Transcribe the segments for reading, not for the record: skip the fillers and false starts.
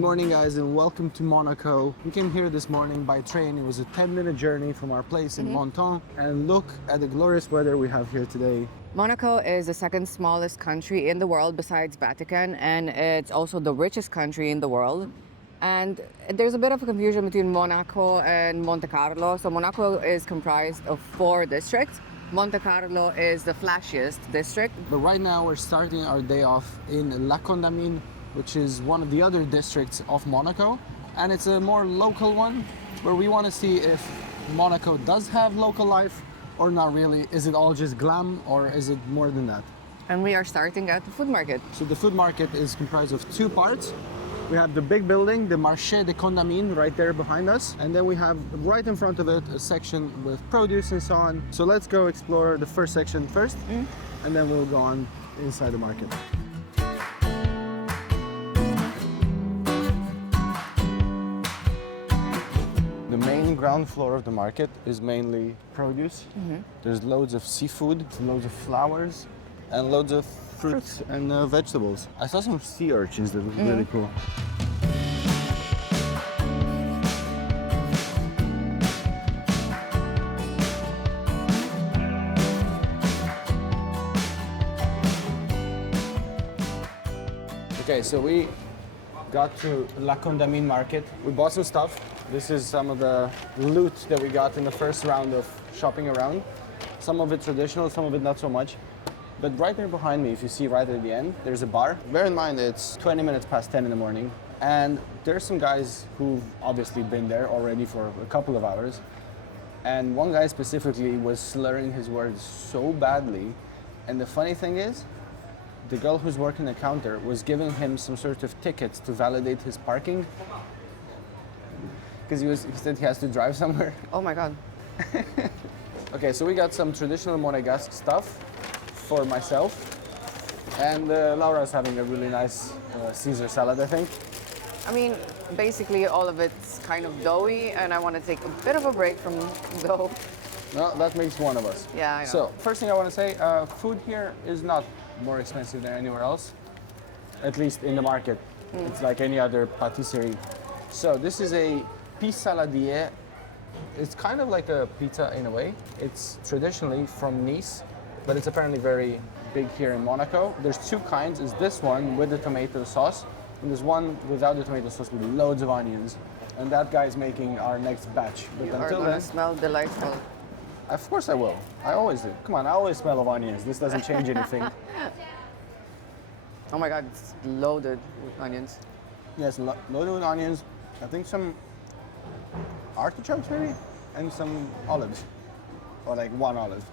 morning guys and welcome to Monaco. We came here this morning by train. It was a 10-minute journey from our place in Menton. And look at the glorious weather we have here today. Monaco is the second smallest country in the world besides Vatican, and it's also the richest country in the world. And there's a bit of a confusion between Monaco and Monte Carlo. So Monaco is comprised of 4 districts. Monte Carlo is the flashiest district. But right now we're starting our day off in La Condamine, which is one of the other districts of Monaco. And it's a more local one where we want to see if Monaco does have local life or not really. Is it all just glam or is it more than that? And we are starting at the food market. So the food market is comprised of 2 parts. We have the big building, the Marché de Condamine, right there behind us. And then we have right in front of it a section with produce and so on. So let's go explore the first section first, and then we'll go on inside the market. The main ground floor of the market is mainly produce. There's loads of seafood, loads of flowers, and loads of fruits and vegetables. I saw some sea urchins that look really cool. Okay, so we got to La Condamine market. We bought some stuff. This is some of the loot that we got in the first round of shopping around. Some of it traditional, some of it not so much. But right there behind me, if you see right at the end, there's a bar. Bear in mind it's 20 minutes past 10 in the morning. And there's some guys who've obviously been there already for a couple of hours. And one guy specifically was slurring his words so badly. And the funny thing is, the girl who's working the counter was giving him some sort of tickets to validate his parking. Because he said he has to drive somewhere. Oh my God. Okay, so we got some traditional Monegasque stuff for myself. And Laura's having a really nice Caesar salad, I think. I mean, basically all of it's kind of doughy, and I want to take a bit of a break from dough. No, that makes one of us. Yeah, I know. So, first thing I want to say, food here is not more expensive than anywhere else, at least in the market. It's like any other patisserie. So this is a pisse saladier. It's kind of like a pizza in a way. It's traditionally from Nice, but it's apparently very big here in Monaco. There's 2 kinds. It's this one with the tomato sauce, and there's one without the tomato sauce with loads of onions. And that guy's making our next batch. But You are until gonna then, smell delightful. of course I will. I always do. Come on, I always smell of onions. This doesn't change anything. Oh my God, it's loaded with onions. Yes, loaded with onions. I think some artichokes maybe, and some olives, or like 1 olive.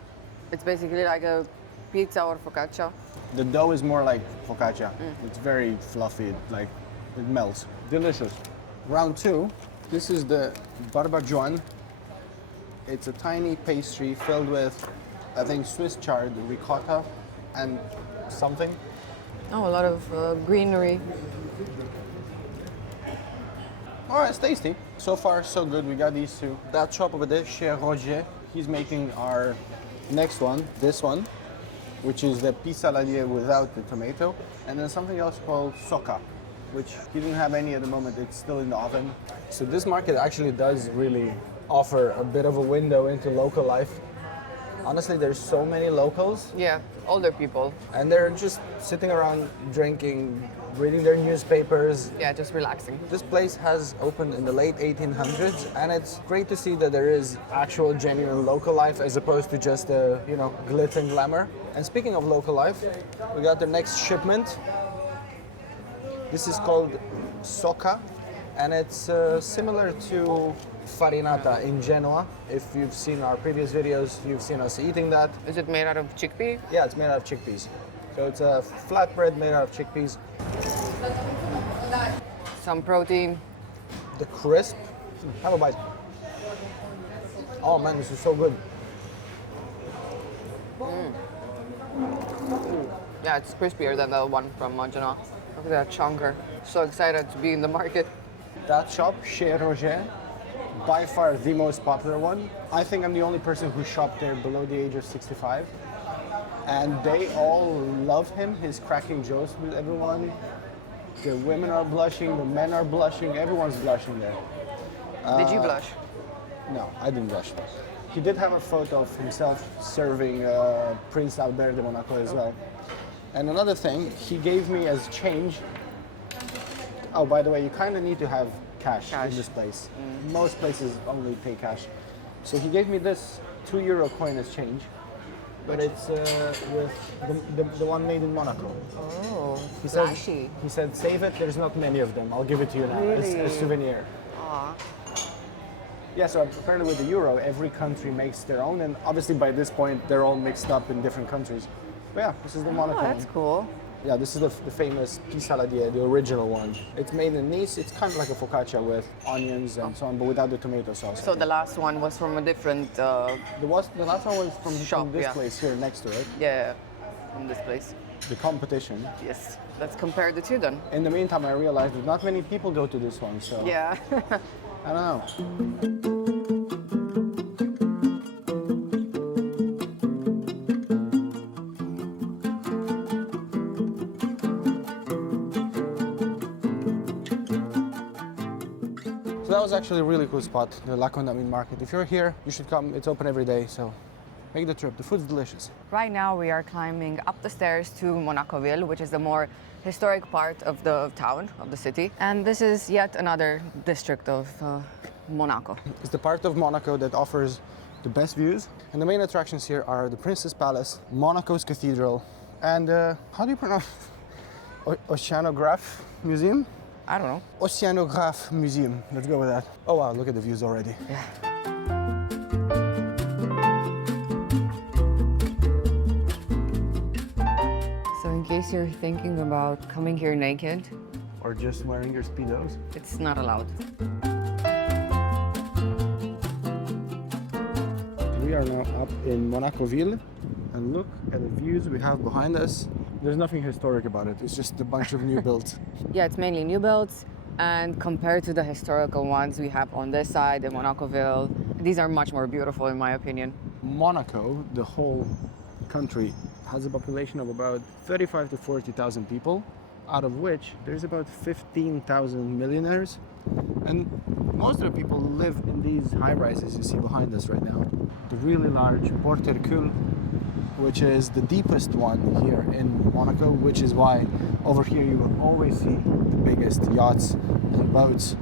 It's basically like a pizza or focaccia. The dough is more like focaccia. It's very fluffy. It melts. Delicious. Round 2. This is the barbajoan. It's a tiny pastry filled with, I think, Swiss chard, ricotta, and something. Oh, a lot of greenery. Oh, it's tasty. So far, so good. We got these 2. That shop over there, Chez Roger, he's making our next one, this one, which is the pisse saladier without the tomato, and then something else called soca, which he didn't have any at the moment. It's still in the oven. So this market actually does really offer a bit of a window into local life. Honestly, there's so many locals. Yeah, older people. And they're just sitting around drinking, reading their newspapers. Yeah, just relaxing. This place has opened in the late 1800s, and it's great to see that there is actual, genuine local life as opposed to just, glitz and glamour. And speaking of local life, we got the next shipment. This is called soca, and it's similar to farinata in Genoa. If you've seen our previous videos, you've seen us eating that. Is it made out of chickpea? Yeah, it's made out of chickpeas. So it's a flatbread made out of chickpeas. Some protein. The crisp. Have a bite. Oh man, this is so good. Yeah, it's crispier than the one from Genoa. Look at that chunker. So excited to be in the market. That shop, Chez Roger, by far the most popular one. I think I'm the only person who shopped there below the age of 65. And they all love him, his cracking jokes with everyone. The women are blushing, the men are blushing, everyone's blushing there. Did you blush? No, I didn't blush. He did have a photo of himself serving Prince Albert de Monaco as well. And another thing, he gave me as change. Oh, by the way, you kind of need to have cash in this place. Most places only pay cash. So he gave me this €2 coin as change, but it's with the one made in Monaco. Oh, He flashy. he said, save it, there's not many of them. I'll give it to you now. It's Really? a souvenir. Aw. Yeah, so apparently with the euro, every country makes their own, and obviously by this point, they're all mixed up in different countries. But yeah, this is the Monaco Oh, that's one. cool. Yeah, this is the famous pissaladier, the original one. It's made in Nice. It's kind of like a focaccia with onions and so on, but without the tomato sauce. So the last one was from a different, the last one was from Shop, this yeah. place here next to it, yeah, from this place. the competition. Yes, let's compare the two then. In the meantime, I realized that not many people go to this one, so Yeah. I don't know. So that was actually a really cool spot, the La Condamine market. If you're here, you should come. It's open every day, so make the trip. The food's delicious. Right now we are climbing up the stairs to Monacoville, which is the more historic part of the town, of the city. And this is yet another district of Monaco. It's the part of Monaco that offers the best views. And the main attractions here are the Prince's Palace, Monaco's Cathedral, and how do you pronounce Oceanograph Museum? I don't know. Oceanograph Museum. Let's go with that. Oh wow, look at the views already. Yeah. So in case you're thinking about coming here naked, Or just wearing your Speedos. it's not allowed. We are now up in Monacoville, and look at the views we have behind us. There's nothing historic about it. It's just a bunch of new builds. Yeah, it's mainly new builds, and compared to the historical ones we have on this side in Monacoville, these are much more beautiful in my opinion. Monaco, the whole country, has a population of about 35 to 40,000 people, out of which there's about 15,000 millionaires. And most of the people live in these high rises you see behind us right now. The really large Port Hercule, which is the deepest one here in Monaco, which is why over here you will always see the biggest yachts and boats.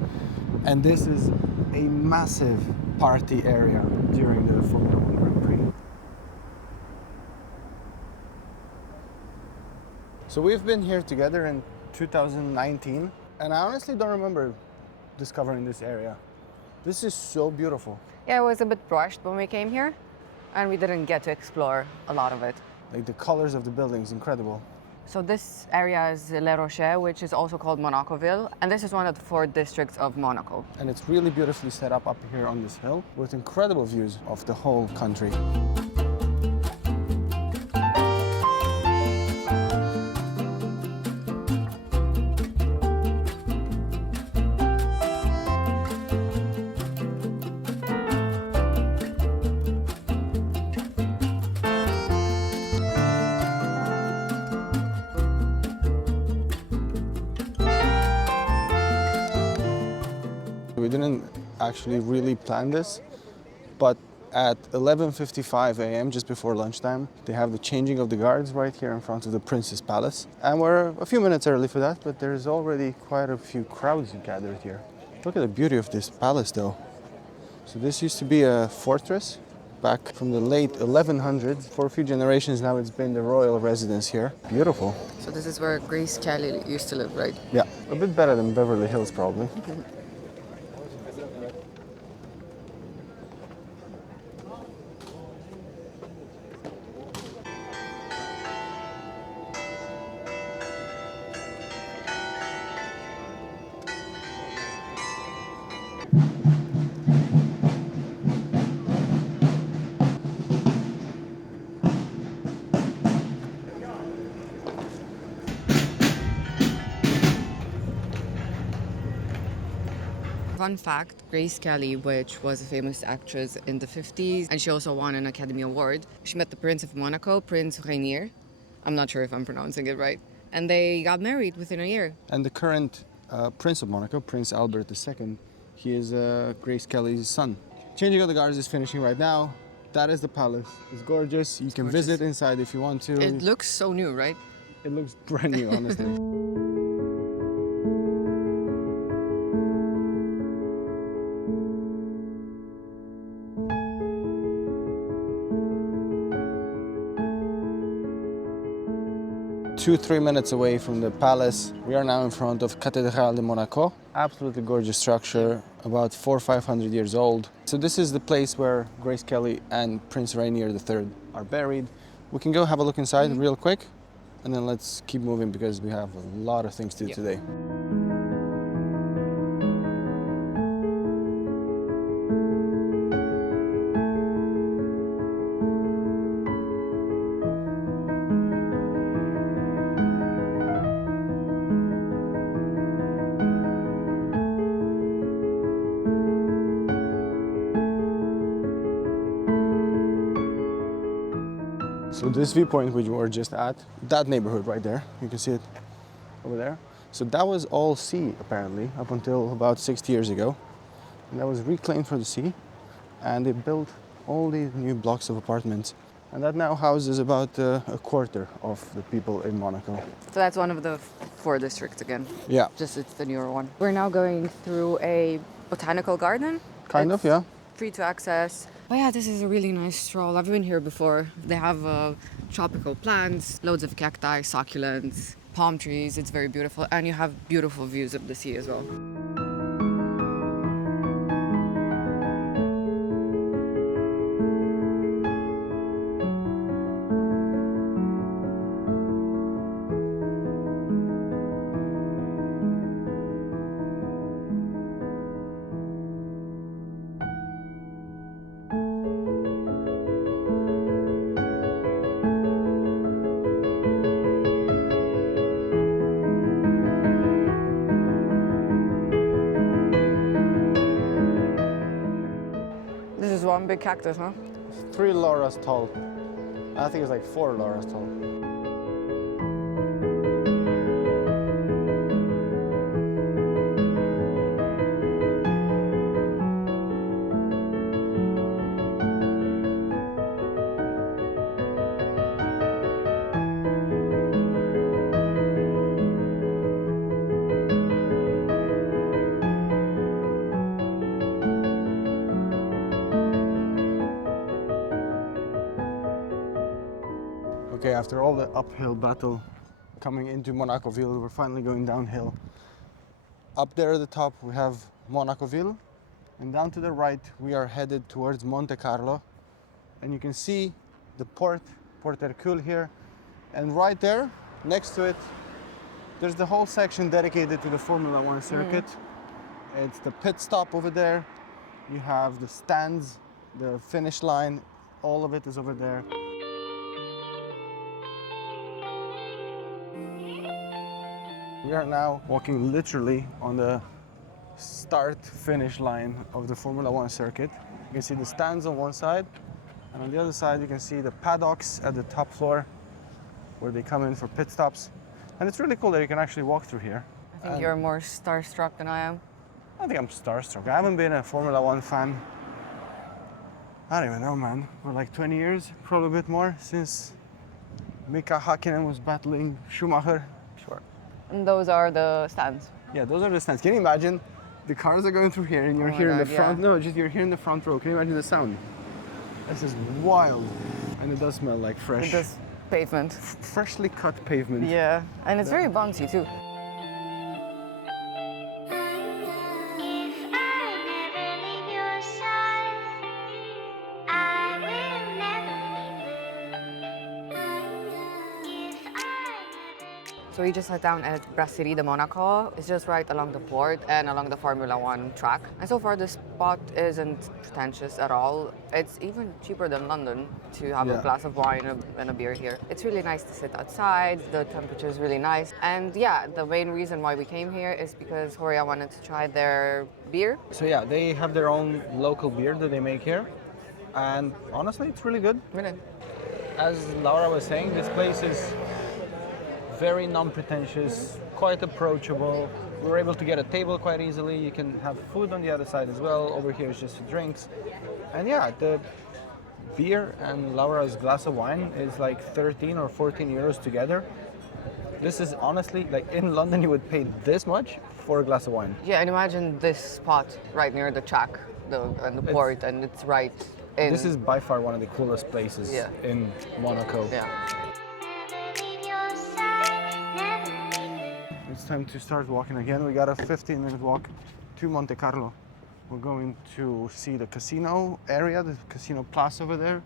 And this is a massive party area during the Formula One Grand Prix. So we've been here together in 2019, and I honestly don't remember discovering this area. This is so beautiful. Yeah, it was a bit rushed when we came here, and we didn't get to explore a lot of it. Like the colors of the buildings, incredible. So this area is Le Rocher, which is also called Monacoville, and this is one of the 4 districts of Monaco. And it's really beautifully set up here on this hill with incredible views of the whole country. We didn't actually really plan this, but at 11:55 a.m., just before lunchtime, they have the changing of the guards right here in front of the Prince's Palace. And we're a few minutes early for that, but there's already quite a few crowds gathered here. Look at the beauty of this palace though. So this used to be a fortress back from the late 1100s. For a few generations now it's been the royal residence here. Beautiful. So this is where Grace Kelly used to live, right? Yeah, a bit better than Beverly Hills probably. Fun fact, Grace Kelly, which was a famous actress in the 50s, and she also won an Academy Award. She met the Prince of Monaco, Prince Rainier. I'm not sure if I'm pronouncing it right. and they got married within a year. And the current Prince of Monaco, Prince Albert II, he is Grace Kelly's son. Changing of the guards is finishing right now. That is the palace. It's gorgeous. You can visit inside if you want to. It looks so new, right? It looks brand new, honestly. Two, 3 minutes away from the palace, we are now in front of Cathédrale de Monaco. Absolutely gorgeous structure, about 400 or 500 years old. So this is the place where Grace Kelly and Prince Rainier III are buried. We can go have a look inside real quick, and then let's keep moving because we have a lot of things to do today. So this viewpoint which we were just at, that neighborhood right there, you can see it over there. So that was all sea apparently up until about 60 years ago. And that was reclaimed for the sea, and they built all these new blocks of apartments. And that now houses about a quarter of the people in Monaco. So that's one of the 4 districts again. Yeah. Just it's the newer one. We're now going through a botanical garden. Kind of, yeah. Free to access. But yeah, this is a really nice stroll. I've been here before. They have tropical plants, loads of cacti, succulents, palm trees. It's very beautiful. And you have beautiful views of the sea as well. One big cactus, huh? 3 Lauras tall. I think it's like 4 Lauras tall. Okay, after all the uphill battle coming into Monacoville, we're finally going downhill. Up there at the top we have Monacoville, and down to the right we are headed towards Monte Carlo. And you can see the Port Hercule here, and right there, next to it, there's the whole section dedicated to the Formula One circuit. It's the pit stop over there. You have the stands, the finish line, all of it is over there. We are now walking literally on the start-finish line of the Formula One circuit. You can see the stands on one side, and on the other side you can see the paddocks at the top floor where they come in for pit stops. And it's really cool that you can actually walk through here. I think you're more starstruck than I am. I think I'm starstruck. I haven't been a Formula One fan, I don't even know, man, for like 20 years, probably a bit more, since Mika Hakkinen was battling Schumacher. Sure. And those are the stands. Yeah, those are the stands. Can you imagine? The cars are going through here and you're here in the front. No, just you're here in the front row. Can you imagine the sound? This is wild. And it does smell like fresh. It does pavement. Freshly cut pavement. Yeah, and it's very bouncy too. So we just sat down at Brasserie de Monaco. It's just right along the port and along the Formula One track. And so far the spot isn't pretentious at all. It's even cheaper than London to have a glass of wine and a beer here. It's really nice to sit outside. The temperature is really nice. And yeah, the main reason why we came here is because Horia wanted to try their beer. So yeah, they have their own local beer that they make here. And honestly, it's really good. Really? As Laura was saying, this place is very non-pretentious, quite approachable. We were able to get a table quite easily. You can have food on the other side as well. Over here is just drinks. And yeah, the beer and Laura's glass of wine is like 13 or 14 euros together. This is honestly, like in London you would pay this much for a glass of wine. Yeah, and imagine this spot right near the track and the port, and it's right in... This is by far one of the coolest places in Monaco. Yeah. It's time to start walking again. We got a 15-minute walk to Monte Carlo. We're going to see the casino area, the casino place over there,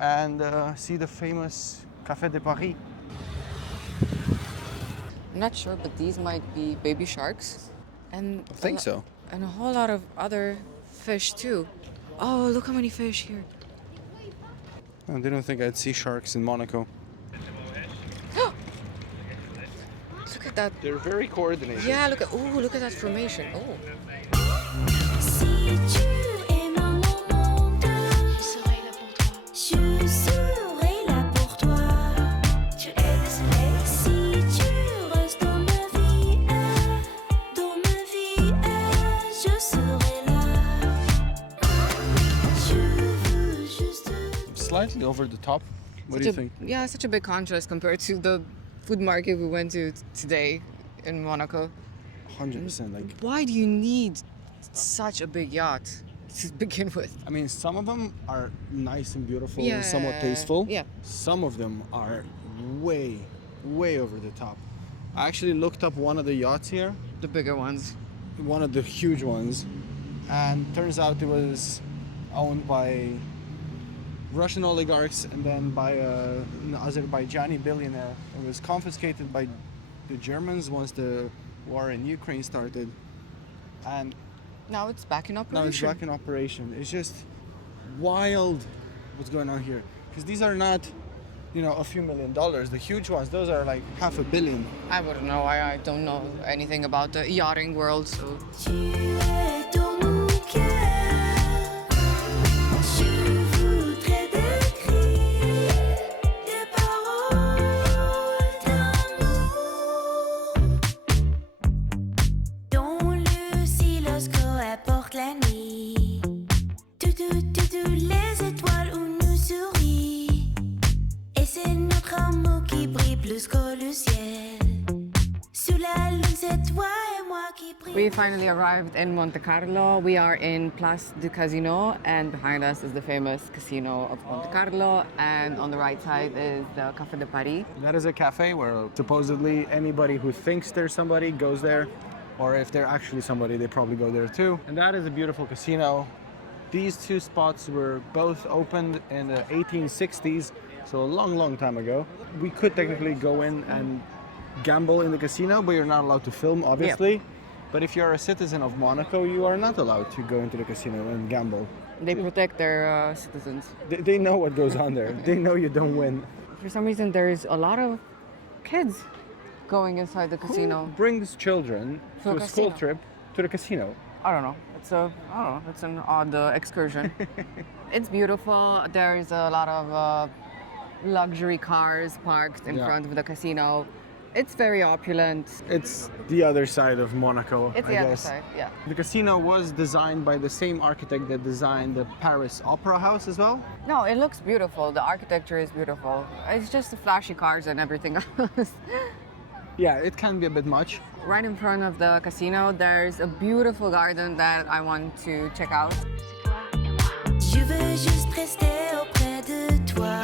and see the famous Café de Paris. I'm not sure, but these might be baby sharks. And I think so. And a whole lot of other fish too. Oh, look how many fish here. I didn't think I'd see sharks in Monaco. Look at that. They're very coordinated. Yeah, look at that formation. Oh. Slightly over the top. What do you think? Yeah, such a big contrast compared to the food market we went to today in Monaco. 100%. Like, why do you need such a big yacht to begin with? I mean, some of them are nice and beautiful Yeah. and somewhat tasteful. Yeah. Some of them are way, way over the top. I actually looked up one of the yachts here, The bigger ones. one of the huge ones, and turns out it was owned by Russian oligarchs and then by an Azerbaijani billionaire. It was confiscated by the Germans once the war in Ukraine started, and Now it's back in operation. now it's back in operation. It's just wild what's going on here, because these are not, you know, a few $1 million. The huge ones, those are like $500 million. I wouldn't know. I don't know anything about the yachting world, so... We finally arrived in Monte Carlo. We are in Place du Casino, and behind us is the famous casino of Monte Carlo, and on the right side is the Café de Paris. That is a cafe where supposedly anybody who thinks they're somebody goes there, or if they're actually somebody, they probably go there too. And that is a beautiful casino. These two spots were both opened in the 1860s, so a long, long time ago. We could technically go in and gamble in the casino, but you're not allowed to film, obviously. But if you're a citizen of Monaco, you are not allowed to go into the casino and gamble. They protect their citizens. They know what goes on there. They know you don't win. For some reason, there's a lot of kids going inside the casino. Who brings children To a to a school casino. trip to the casino? I don't know. It's an odd excursion. It's beautiful. There's a lot of luxury cars parked in Yeah. front of the casino. It's very opulent. It's the other side of Monaco, It's I the other guess. side, yeah. The casino was designed by the same architect that designed the Paris Opera House as well. No, it looks beautiful. The architecture is beautiful. It's just the flashy cars and everything else. Yeah, it can be a bit much. Right in front of the casino, there's a beautiful garden that I want to check out. Je veux juste rester auprès de toi.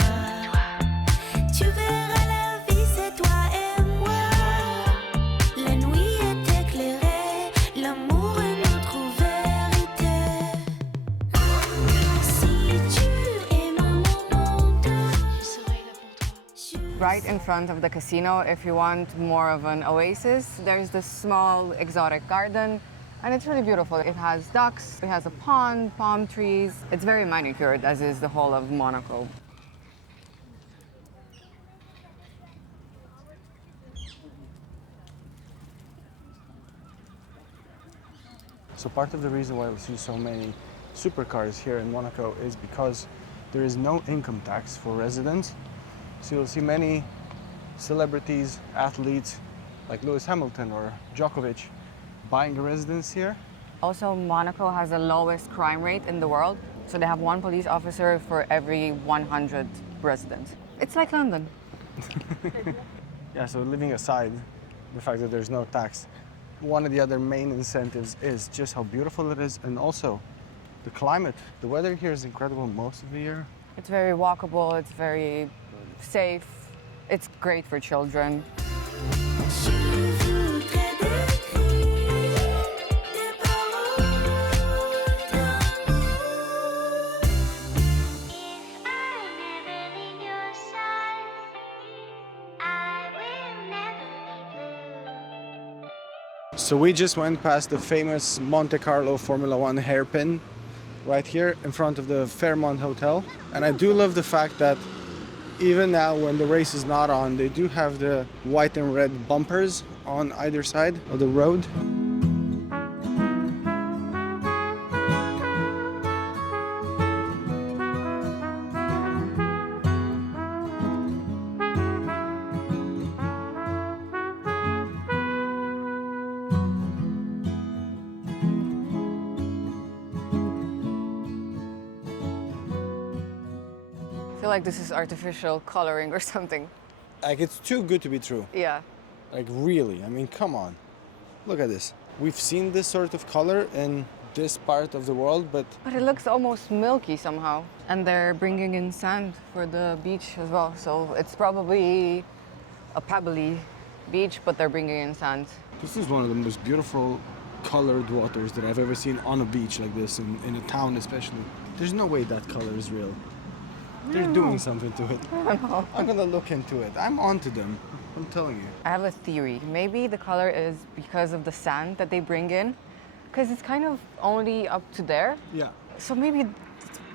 Tu verras la vie, c'est toi et moi. La nuit est éclairée, l'amour est notre vérité. Si tu es mon monde, je serai là pour toi. Right in front of the casino, if you want more of an oasis, there's this small exotic garden. And it's really beautiful. It has ducks, it has a pond, palm trees. It's very manicured, as is the whole of Monaco. So part of the reason why we see so many supercars here in Monaco is because there is no income tax for residents. So you'll see many celebrities, athletes like Lewis Hamilton or Djokovic buying a residence here. Also, Monaco has the lowest crime rate in the world. So they have one police officer for every 100 residents. It's like London. Yeah, so leaving aside the fact that there's no tax, one of the other main incentives is just how beautiful it is, and also the climate. The weather here is incredible most of the year. It's very walkable, it's very safe, it's great for children. Je voudrais décrire des paroles d'amour. If I'm never in your sight, I will never be blue. So we just went past the famous Monte Carlo Formula One hairpin right here in front of the Fairmont Hotel. And I do love the fact that even now when the race is not on, they do have the white and red bumpers on either side of the road. I feel like this is artificial coloring or something. Like, it's too good to be true. Yeah. Like, really, I mean, come on. Look at this. We've seen this sort of color in this part of the world, but But it looks almost milky somehow. And they're bringing in sand for the beach as well. So it's probably a pebbly beach, but they're bringing in sand. this is one of the most beautiful colored waters that I've ever seen on a beach like this, in a town especially. There's no way that color is real. They're doing something to it. I'm gonna look into it. I'm onto them. I'm telling you. I have a theory. Maybe the color is because of the sand that they bring in, because it's kind of only up to there. Yeah. So maybe,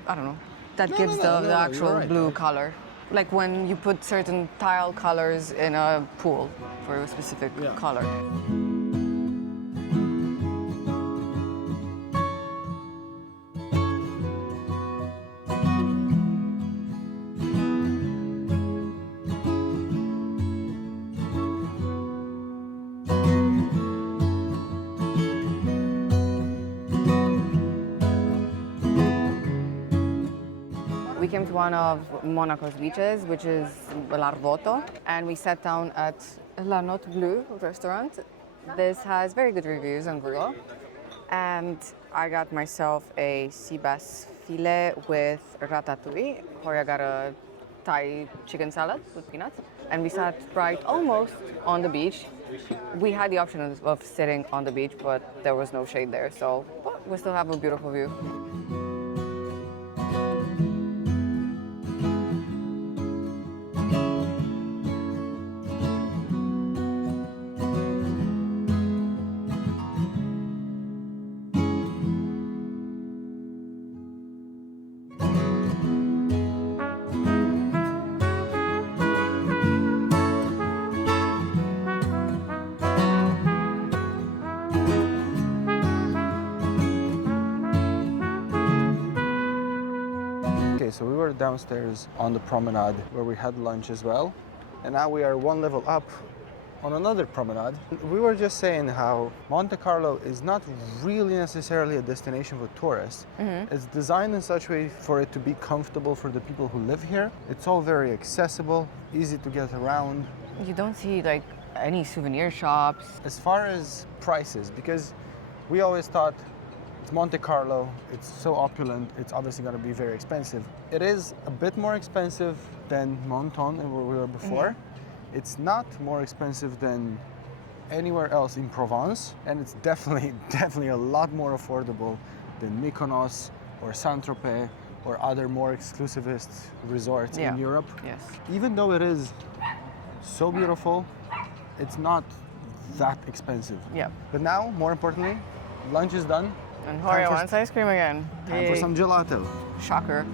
I don't know, that No, gives no, the you're actual right. blue color. Like when you put certain tile colors in a pool for a specific Yeah. color. We came to one of Monaco's beaches, which is Larvotto, and we sat down at La Note Bleue restaurant. This has very good reviews on Google. And I got myself a sea bass filet with ratatouille. Horia got a Thai chicken salad with peanuts. And we sat right almost on the beach. We had the option of sitting on the beach, but there was no shade there, so but we still have a beautiful view. Okay, so we were downstairs on the promenade where we had lunch as well. And now we are one level up on another promenade. We were just saying how Monte Carlo is not really necessarily a destination for tourists. It's designed in such a way for it to be comfortable for the people who live here. It's all very accessible, easy to get around. You don't see like any souvenir shops. As far as prices, because we always thought it's Monte Carlo, it's so opulent, it's obviously going to be very expensive. It is a bit more expensive than Menton, where we were before. It's not more expensive than anywhere else in Provence, and it's definitely a lot more affordable than Mykonos or Saint-Tropez or other more exclusivist resorts Yeah. in Europe. Yes. Even though it is so beautiful, it's not that expensive. Yeah. But now, more importantly, lunch is done. And Time Horia for- wants ice cream again. Time for Yay. some gelato. Shocker.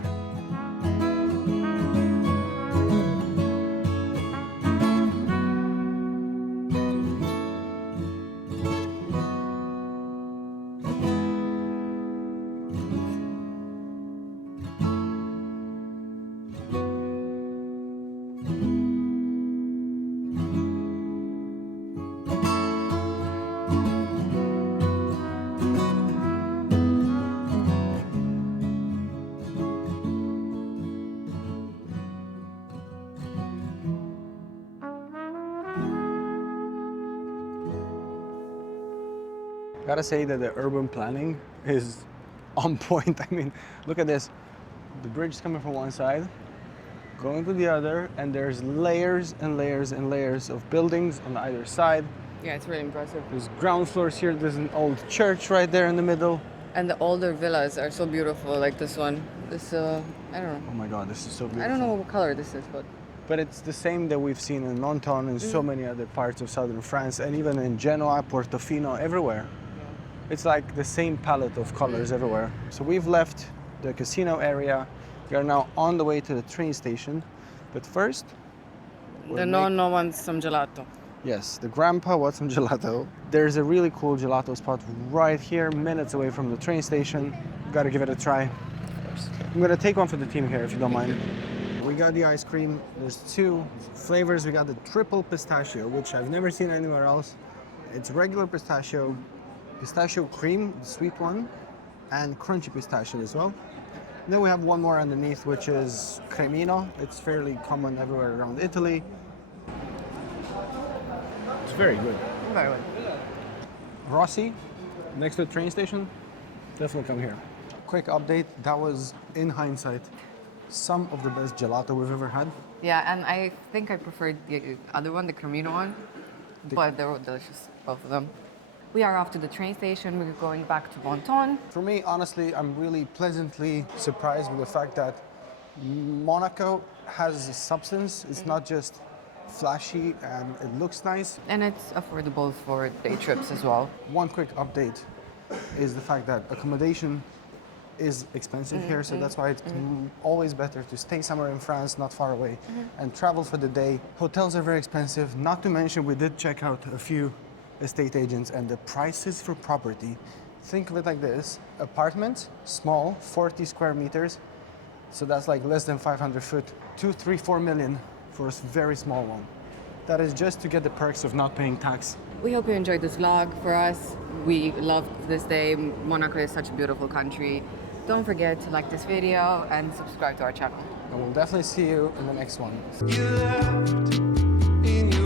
Gotta say that the urban planning is on point. I mean, look at this. The bridge is coming from one side, going to the other, and there's layers and layers and layers of buildings on either side. Yeah, it's really impressive. There's ground floors here. There's an old church right there in the middle. And the older villas are so beautiful, like this one. This, I don't know. Oh my God, this is so beautiful. I don't know what color this is, but it's the same that we've seen in Menton and so many other parts of southern France, and even in Genoa, Portofino, everywhere. It's like the same palette of colors everywhere. So we've left the casino area. We are now on the way to the train station. But first, the nonno wants some gelato. yes, the grandpa wants some gelato. There's a really cool gelato spot right here, minutes away from the train station. Gotta give it a try. I'm gonna take one for the team here, if you don't mind. We got the ice cream. There's two flavors. We got the triple pistachio, which I've never seen anywhere else. It's regular pistachio, pistachio cream, the sweet one, and crunchy pistachio as well. Then we have one more underneath, which is cremino. It's fairly common everywhere around Italy. It's very good. Very good. Rossi, next to the train station, definitely come here. Quick update, that was, in hindsight, some of the best gelato we've ever had. Yeah, and I think I preferred the other one, the Camino one, but they were delicious, both of them. We are off to the train station. We're going back to Menton. For me, honestly, I'm really pleasantly surprised with the fact that Monaco has a substance. It's not just flashy and it looks nice. And it's affordable for day trips as well. One quick update is the fact that accommodation is expensive here, so that's why it's always better to stay somewhere in France, not far away, and travel for the day. Hotels are very expensive, not to mention we did check out a few estate agents, and the prices for property, think of it like this: apartment, small, 40 square meters, so that's like less than 500 foot, 2, 3, 4 million for a very small one. That is just to get the perks of not paying tax. We hope you enjoyed this vlog. For us, we loved this day. Monaco is such a beautiful country. Don't forget to like this video and subscribe to our channel. And we'll definitely see you in the next one. You left in your